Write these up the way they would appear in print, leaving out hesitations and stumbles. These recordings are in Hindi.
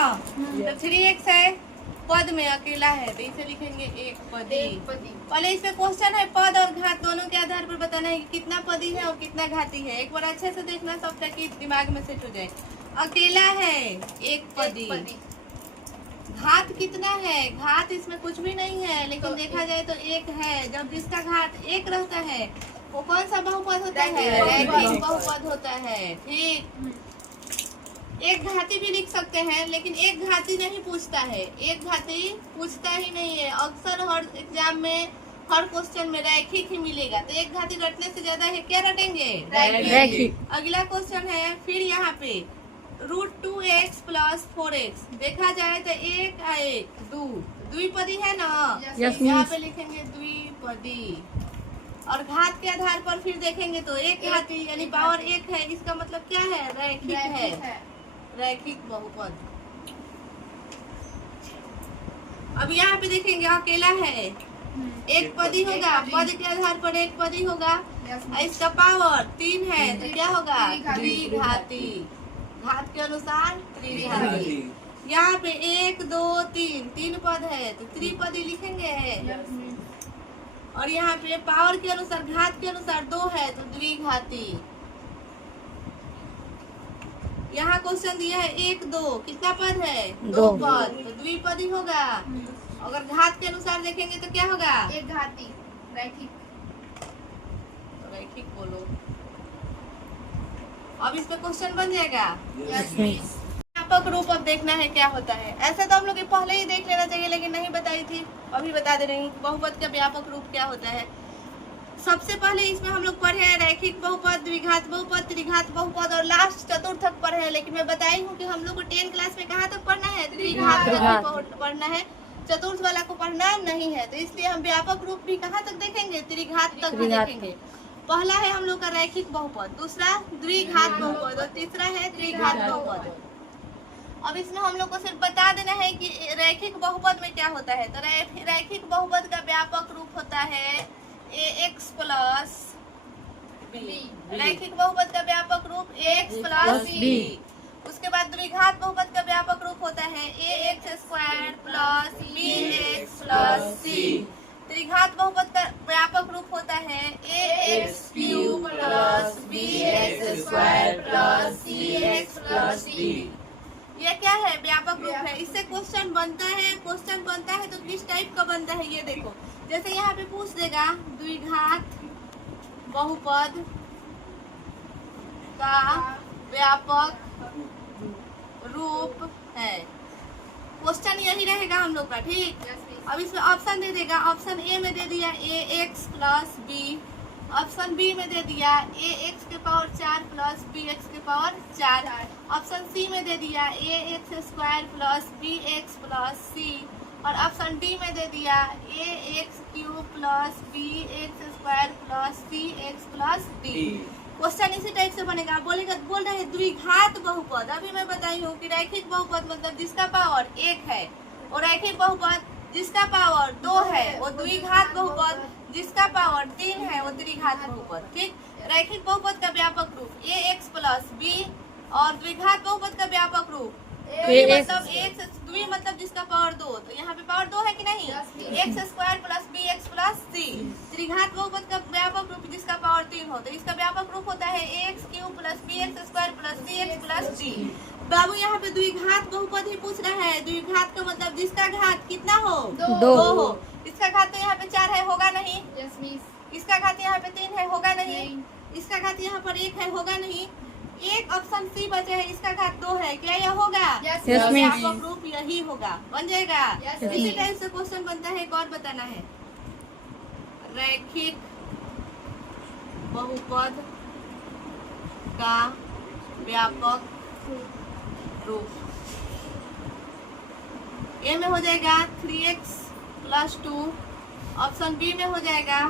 तो 3x है, पद में अकेला है तो इसे लिखेंगे एक पदी। पहले इसमें क्वेश्चन है पद और घात दोनों के आधार पर बताना है कि कितना पदी है और कितना घाती है। एक बार अच्छे से देखना सब ताकि दिमाग में सेट हो जाए। अकेला है एक पदी, घात कितना है, घात इसमें कुछ भी नहीं है लेकिन देखा जाए तो एक है। जब जिसका घात एक रहता है वो कौन सा बहुपद होता है, रैखिक बहुपद होता है। ठीक, एक घाती भी लिख सकते हैं लेकिन एक घाती नहीं पूछता है, एक घाती पूछता ही नहीं है। अक्सर हर एग्जाम में हर क्वेश्चन में रैखिक ही मिलेगा, तो एक घाती रटने से ज्यादा है क्या रटेंगे, रैखिक। अगला क्वेश्चन है फिर यहाँ पे √2x + 4x, देखा जाए तो एक एक द्विपदी है ना, यहाँ पे लिखेंगे द्विपदी। और घात के आधार पर फिर देखेंगे तो एक घाती यानी पावर एक है, इसका मतलब क्या है, रैखिक है, रैखिक बहुपद। अब यहाँ पे देखेंगे अकेला है, एक पदी होगा, पद के आधार पर एक पदी होगा। इसका पावर 3 है तो क्या होगा, त्रिघाती, घात के अनुसार त्रिघाती। यहाँ पे 1 2 3 पद है तो त्रिपदी लिखेंगे। और यहाँ पे पावर के अनुसार घात के अनुसार 2 है तो द्विघाती। यहाँ क्वेश्चन दिया है 1 2, कितना पद है, 2 पद, तो द्विपदी होगा। अगर घात के अनुसार देखेंगे तो क्या होगा, एक घाती, रैखिक। रैखिक बोलो। अब इस पे क्वेश्चन बन जाएगा। व्यापक रूप अब देखना है क्या होता है। ऐसे तो हम लोग पहले ही देख लेना चाहिए लेकिन नहीं बताई थी, अभी बता दे रही हूँ बहुपद का व्यापक रूप क्या होता है। सबसे पहले इसमें हम लोग पढ़े हैं रैखिक बहुपद, द्विघात बहुपद, त्रिघात बहुपद और लास्ट चतुर्थक पढ़े हैं। लेकिन मैं बताई हूँ कि हम लोग को 10 क्लास में कहाँ तक पढ़ना है, त्रिघात तक पढ़ना है, चतुर्थ वाला को पढ़ना नहीं है। तो इसलिए हम व्यापक रूप भी कहाँ तक देखेंगे, त्रिघात तक भी देखेंगे। पहला है हम लोग का रैखिक बहुपद, दूसरा द्विघात बहुपद और तीसरा है त्रिघात बहुपद। अब इसमें हम लोग को सिर्फ बता देना है कि रैखिक बहुपद में क्या होता है। तो रैखिक बहुपद का व्यापक रूप होता है ax + b। रैखिक बहुपद का व्यापक रूप ax + b। उसके बाद द्विघात बहुपद का व्यापक रूप होता है ax² + bx + c। त्रिघात बहुपद का व्यापक रूप होता है ax³ + bx² + cx + d। ये क्या है, व्यापक रूप है। इससे क्वेश्चन बनता है तो किस टाइप का बनता है ये देखो। जैसे यहाँ पे पूछ देगा द्विघात बहुपद का व्यापक रूप है, क्वेश्चन यही रहेगा हम लोग का। ठीक, अब इसमें ऑप्शन दे देगा। ऑप्शन ए में दे दिया ax + b, ऑप्शन बी में दे दिया ax⁴ + bx⁴ 4, ऑप्शन सी में दे दिया ax² + bx + c और ऑप्शन डी में दे दिया ax³ + bx² + cx + d। Question इसी टाइप से बनेगा। बोलेगा, बोल रहे हैं द्विघात बहुपद। अभी मैं बताई हूँ कि रैखिक बहुपद मतलब जिसका पावर 1 है, और रैखिक बहुपद जिसका पावर 2 है वो द्विघात बहुपद, जिसका पावर 3 है वो त्रिघात बहुपद। ठीक, रैखिक बहुपद का व्यापक रूप ax + b और द्विघात बहुपद का व्यापक रूप मतलब द्वि मतलब जिसका पावर 2, तो यहाँ पे पावर 2 है कि नहीं, x² + bx + c। त्रिघात बहुपद का व्यापक रूप जिसका पावर 3 हो, तो इसका व्यापक रूप होता है ax³ + bx² + cx + d। बाबू यहाँ पे द्विघात बहुपद ही पूछ रहा है। द्विघात का मतलब जिसका घात कितना हो, 2 हो। इसका घात तो यहाँ पे 4 है, होगा नहीं। इसका घात यहाँ पे 3 है, होगा नहीं। इसका घात यहाँ पर 1 है, होगा नहीं। एक ऑप्शन सी बचे है, इसका घात 2 है, क्या यह होगा, व्यापक रूप यही होगा, बन जाएगा। इसी टाइप से क्वेश्चन बनता है। एक और बताना है, रैखिक बहुपद का व्यापक रूप। ए में हो जाएगा 3x + 2, ऑप्शन बी में हो जाएगा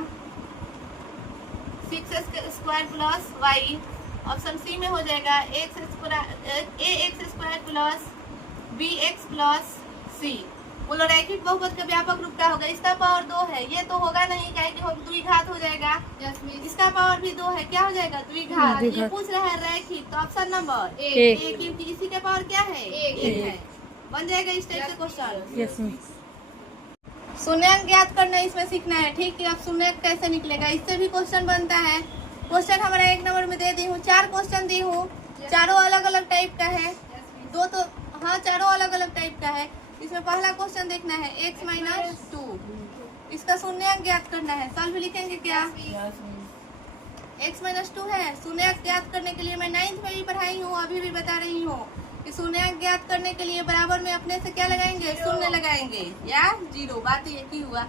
6x² + y, ऑप्शन सी में हो जाएगा ax² + bx + c। बोलो रैखिक बहुपद का व्यापक रूप क्या होगा। इसका पावर 2 है, ये तो होगा नहीं, क्या कि द्विघात हो जाएगा। इसका पावर भी 2 है, क्या हो जाएगा, द्विघात। ये पूछ रहा है रैखिक, तो ऑप्शन नंबर ए, क्योंकि इसी का पावर क्या है, 1 है। बन जाएगा इस टाइप से क्वेश्चन। Yes miss. शून्यंक ज्ञात करना इसमें सीखना है, ठीक है। अब शून्यंक कैसे निकलेगा, इससे भी क्वेश्चन बनता है। क्वेश्चन हमारा 1 नंबर में दे दी हूँ, 4 क्वेश्चन दी हूँ, चारों अलग अलग टाइप का है। दो तो हाँ, चारों अलग अलग टाइप का है। इसमें पहला क्वेश्चन देखना है x माइनस 2, इसका शून्यंक ज्ञात करना है। सॉल्व लिखेंगे क्या, x माइनस 2 है। शून्यंक ज्ञात करने के लिए मैं 9th में भी पढ़ाई हूँ, अभी भी बता रही हूँ कि शून्यंक ज्ञात करने के लिए बराबर में अपने से क्या लगाएंगे, शून्य लगाएंगे या 0। बात ये की हुआ।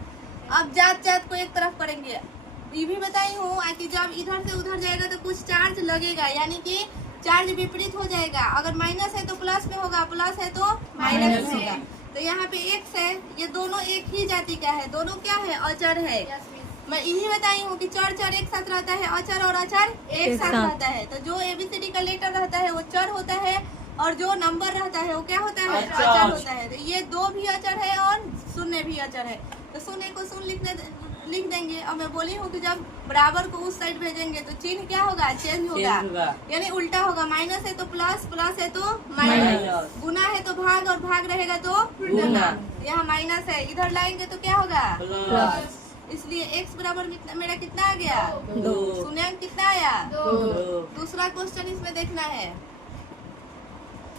अब जात जात को एक तरफ करेंगे। ये भी बताई हूँ कि जब इधर से उधर जाएगा तो कुछ चार्ज लगेगा, यानी कि चार्ज विपरीत हो जाएगा। अगर माइनस है तो प्लस में होगा, प्लस है तो माइनस में होगा। तो यहाँ पे x है, ये दोनों एक ही जाति का है, दोनों क्या है, अचर है। मैं यही बताई हूँ कि चर चर एक साथ रहता है, अचर और अचर एक साथ रहता है। तो जो ABCD का लेटर रहता है वो चर होता है, और जो नंबर रहता है वो क्या होता है, अचर होता है। तो ये 2 भी अचर है और शून्य भी अचर है। तो शून्य को शून्य लिख देंगे। और मैं बोली हूँ कि जब बराबर को उस साइड भेजेंगे तो चिन्ह क्या होगा, चेंज होगा, यानी उल्टा होगा। माइनस है तो प्लस, प्लस है तो माइनस, गुना है तो भाग, और भाग रहेगा तो गुना। यहाँ माइनस है, इधर लाएंगे तो क्या होगा, प्लस। इसलिए x बराबर मेरा कितना आ गया, 2। शून्यंक कितना आया, 2। दूसरा क्वेश्चन इसमें देखना है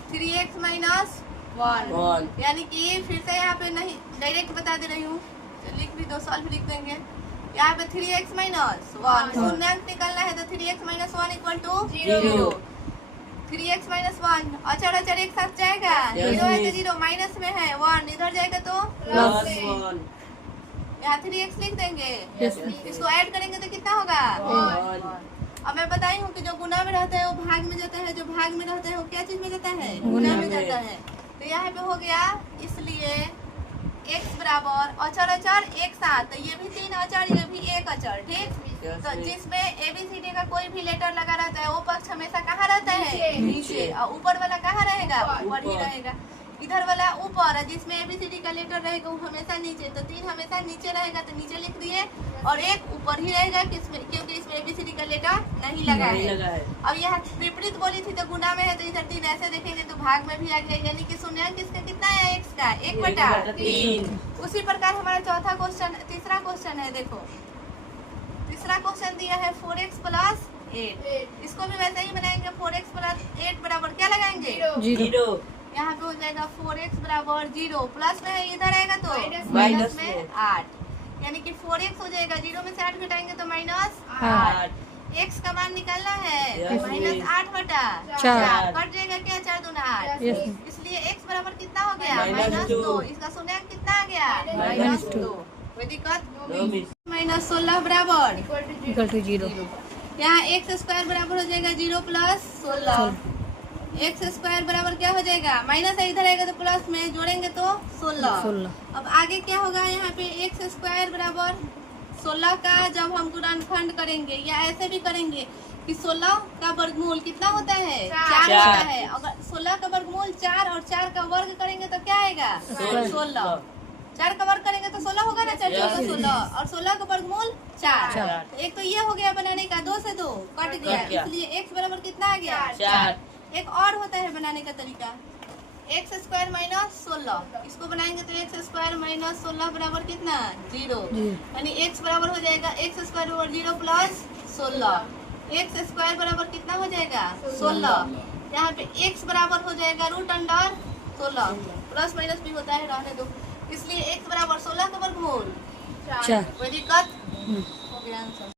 3x माइनस 1, यानी कि फिर से यहाँ पे नहीं डायरेक्ट बता दे रही हूँ, लिख भी दो, सॉल्व लिख देंगे। यहाँ पे 3x माइनस 1, शून्यंक निकालना है तो 3x minus 1 equal to 0। 3x minus 1, अचर अचर एक साथ जाएगा, 0 है तो 0, माइनस में है 1, इधर जाएगा तो प्लस 1। यहाँ 3x लिख देंगे, इसको ऐड करेंगे तो कितना होगा 1। अब मैं बताई हूँ कि जो गुना में रहता है वो भाग में जाता है, जो भाग में रहता है वो क्या चीज में जाता है, गुना में जाता है। तो यहाँ पे हो गया, इसलिए x बराबर अचर अचर एक साथ, तो ये भी 3 अचर, ये भी 1 अचर, ठीक। तो जिसमें ABCD का कोई भी लेटर लगा रहता है वो पक्ष हमेशा कहाँ रहता है, नीचे, और ऊपर वाला कहाँ रहेगा, ऊपर ही रहेगा। इधर वाला ऊपर, जिसमें ABCD का लेटर रहेगा वो हमेशा नीचे। तो 3 हमेशा नीचे रहेगा तो नीचे लिख दिए, और 1 ऊपर ही रहेगा, क्योंकि इसमें ABCD का लेटर नहीं लगा है। अब यहाँ विपरीत बोली थी तो गुना में है, तो इधर 3 ऐसे देखेंगे तो भाग में भी आ गया, यानी कि शून्यंक किसका कितना है, x का 1/3। उसी प्रकार हमारा चौथा क्वेश्चन, तीसरा क्वेश्चन है, देखो तीसरा क्वेश्चन दिया है 4x प्लस 8। इसको भी वैसे ही बनाएंगे, 4x प्लस 8 बराबर क्या लगाएंगे, 0। यहाँ पे हो जाएगा 4x बराबर 0, प्लस में है इधर आएगा तो माइनस में 8, यानी कि 4x हो जाएगा, 0 में से 8 घटाएंगे तो माइनस 8। x का मान निकालना है, माइनस 8/4 कट जाएगा क्या, 4 दूना 8। इसलिए x बराबर कितना हो गया, -2। इसका शून्यंक कितना आ गया, -2। कोई दिक्कत, माइनस 16 बराबर इक्वल टू 0। यहाँ x स्क्वायर बराबर हो जाएगा 0 प्लस 16। x स्क्वायर बराबर क्या हो जाएगा, माइनस है इधर आएगा तो प्लस में जोड़ेंगे तो 16। अब आगे क्या होगा, यहाँ पे x स्क्वायर बराबर 16 का जब हम गुणनखंड करेंगे या ऐसे भी करेंगे कि 16 का वर्गमूल कितना होता है, 4 होता है। अगर 16 का वर्गमूल 4 और 4 का वर्ग करेंगे तो क्या आएगा, 16। 4 का वर्ग करेंगे तो 16 होगा ना, 4 का 16, और 16 का वर्गमूल 4। तो एक तो ये हो गया बनाने का, 2 से 2 कट गया, इसलिए x बराबर कितना आ गया, 4। एक और होता है बनाने का तरीका, x स्क्वायर माइनस 16, इसको बनाएंगे तो x स्क्वायर माइनस 16 बराबर कितना, 0, यानी x बराबर हो जाएगा x स्क्वायर बराबर 0 प्लस 16। x स्क्वायर बराबर कितना हो जाएगा, 16। यहाँ पे x बराबर हो जाएगा √16, प्लस माइनस भी होता है, रहने दो। इसलिए x बराबर 16 का वर्गमूल 4। कोई दिक्कत, हो गया आंसर।